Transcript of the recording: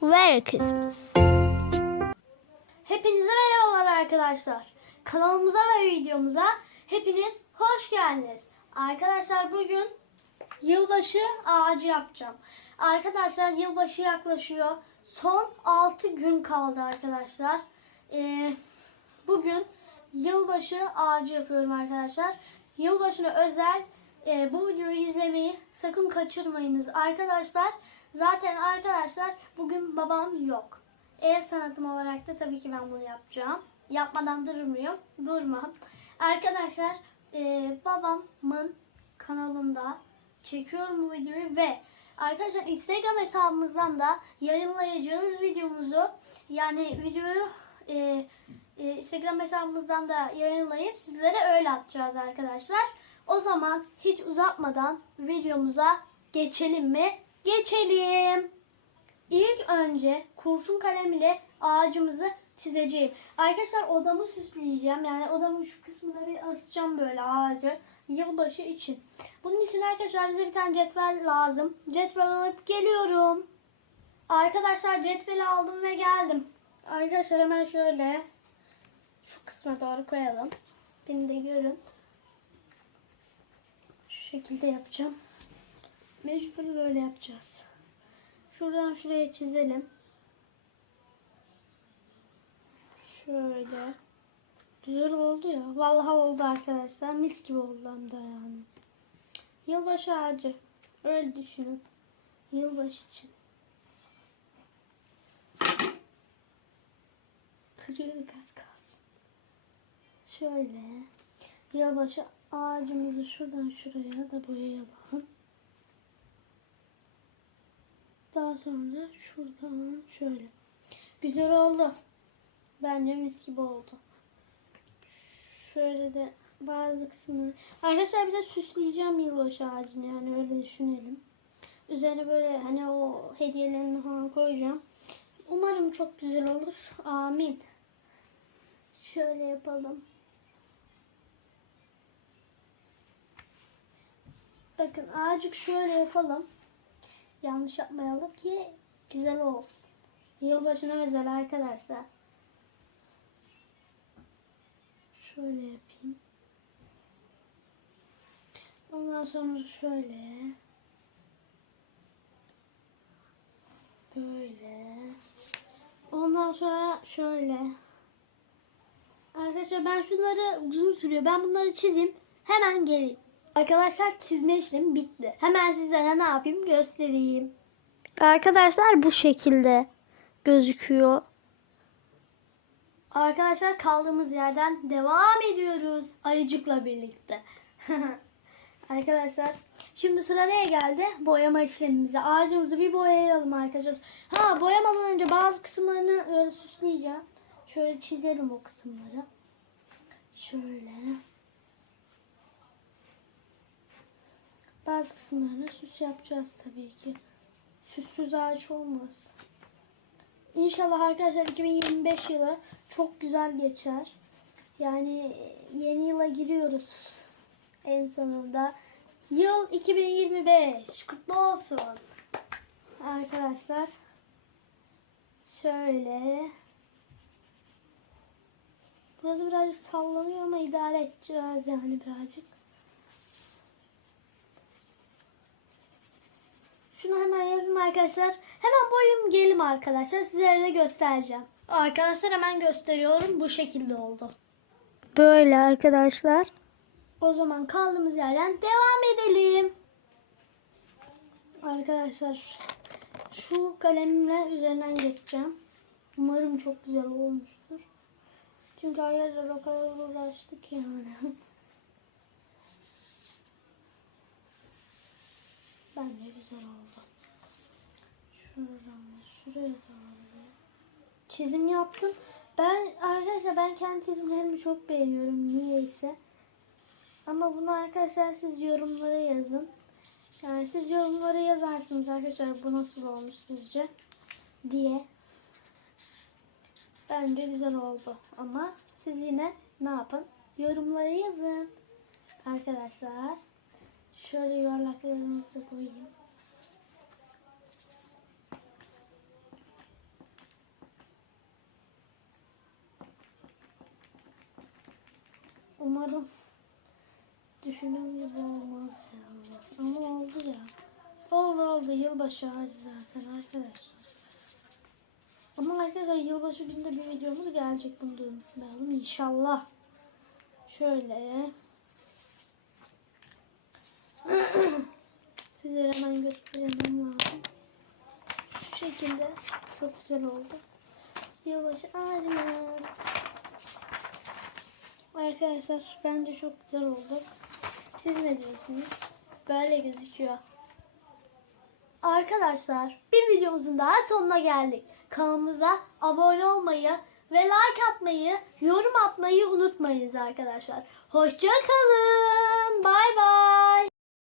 Merry Christmas. Hepinize merhabalar arkadaşlar. Kanalımıza ve videomuza hepiniz hoş geldiniz. Arkadaşlar bugün yılbaşı ağacı yapacağım. Arkadaşlar yılbaşı yaklaşıyor. Son 6 gün kaldı arkadaşlar. Ee, bugün yılbaşı ağacı yapıyorum arkadaşlar. Yılbaşına özel e, bu videoyu izlemeyi sakın kaçırmayınız arkadaşlar. Zaten arkadaşlar bugün babam yok. El sanatım olarak da tabii ki ben bunu yapacağım. Yapmadan durmuyorum. Durmam. Arkadaşlar e, babamın kanalında çekiyorum bu videoyu ve arkadaşlar Instagram hesabımızdan da yayınlayacağımız videomuzu yani videoyu e, e, Instagram hesabımızdan da yayınlayıp sizlere öyle atacağız arkadaşlar. O zaman hiç uzatmadan videomuza geçelim mi? Geçelim. İlk önce kurşun kalem ile ağacımızı çizeceğim. Arkadaşlar odamı süsleyeceğim. Yani odamın şu kısmına bir asacağım böyle ağacı. Yılbaşı için. Bunun için arkadaşlar bize bir tane cetvel lazım. Cetvel alıp geliyorum. Arkadaşlar cetveli aldım ve geldim. Arkadaşlar hemen şöyle şu kısma doğru koyalım. Beni de görün. Şekilde yapacağım. Mecbur böyle yapacağız. Şuradan şuraya çizelim. Şöyle. Güzel oldu ya. Vallahi oldu arkadaşlar. Mis gibi oldu hem de yani. Yılbaşı ağacı. Öyle düşünün. Yılbaşı için. Kırıyorduk az kalsın. Şöyle. Yılbaşı ağacımızı şuradan şuraya da boyayalım. Daha sonra şuradan şöyle. Güzel oldu. Bence mis gibi oldu. Şöyle de bazı kısmını. Arkadaşlar bir de süsleyeceğim yılbaşı ağacını yani öyle düşünelim. Üzerine böyle hani o hediyelerini falan koyacağım. Umarım çok güzel olur. Amin. Şöyle yapalım. Bakın ağacık şöyle yapalım. Yanlış yapmayalım ki güzel olsun. Yılbaşına özel arkadaşlar. Şöyle yapayım. Ondan sonra şöyle. Böyle. Ondan sonra şöyle. Arkadaşlar ben şunları uzun sürüyor. Ben bunları çizeyim. Hemen geleyim. Arkadaşlar çizme işlemi bitti. Hemen sizlere ne yapayım göstereyim. Arkadaşlar bu şekilde gözüküyor. Arkadaşlar kaldığımız yerden devam ediyoruz. Ayıcıkla birlikte. arkadaşlar şimdi sıra neye geldi? Boyama işlemimize. Ağacımızı bir boyayalım arkadaşlar. Ha boyamadan önce bazı kısımlarını öyle süsleyeceğim. Şöyle çizelim o kısımları. Şöyle. Bazı kısımlarına süs yapacağız tabii ki. Süssüz ağaç olmaz. İnşallah arkadaşlar 2025 yılı çok güzel geçer. Yani yeni yıla giriyoruz en sonunda. Yıl 2025 kutlu olsun. Arkadaşlar şöyle Burası birazcık sallanıyor ama idare edeceğiz yani birazcık. Şunu hemen yapayım arkadaşlar. Hemen boyum gelim arkadaşlar. Sizlere de göstereceğim. Arkadaşlar hemen gösteriyorum. Bu şekilde oldu. Böyle arkadaşlar. O zaman kaldığımız yerden devam edelim. Arkadaşlar şu kalemle üzerinden geçeceğim. Umarım çok güzel olmuştur. Çünkü aylardır o kadar uğraştık yani. Bence güzel oldu. Şuradan şuraya doğru. Çizim yaptım. Ben arkadaşlar ben kendi çizimlerimi çok beğeniyorum niyeyse. Ama bunu arkadaşlar siz yorumlara yazın. Yani siz yorumlara yazarsınız arkadaşlar bu nasıl olmuş sizce diye. Bence güzel oldu. Ama siz yine ne yapın? Yorumlara yazın. Arkadaşlar. Şöyle yuvarlaklarımızı koyayım. Umarım düşündüğüm gibi olmaz ya. Ama oldu ya. Oldu oldu. Yılbaşı ağacı zaten arkadaşlar. Ama arkadaşlar yılbaşı günde bir videomuz gelecek. Bunu da inşallah. Şöyle. Sizlere hemen göstermem lazım. Şu şekilde çok güzel oldu. Yılbaşı ağacımız. Arkadaşlar bence çok güzel oldu. Siz ne diyorsunuz? Böyle gözüküyor. Arkadaşlar bir videomuzun daha sonuna geldik. Kanalımıza abone olmayı ve like atmayı, yorum atmayı unutmayınız arkadaşlar. Hoşçakalın. Bay bay.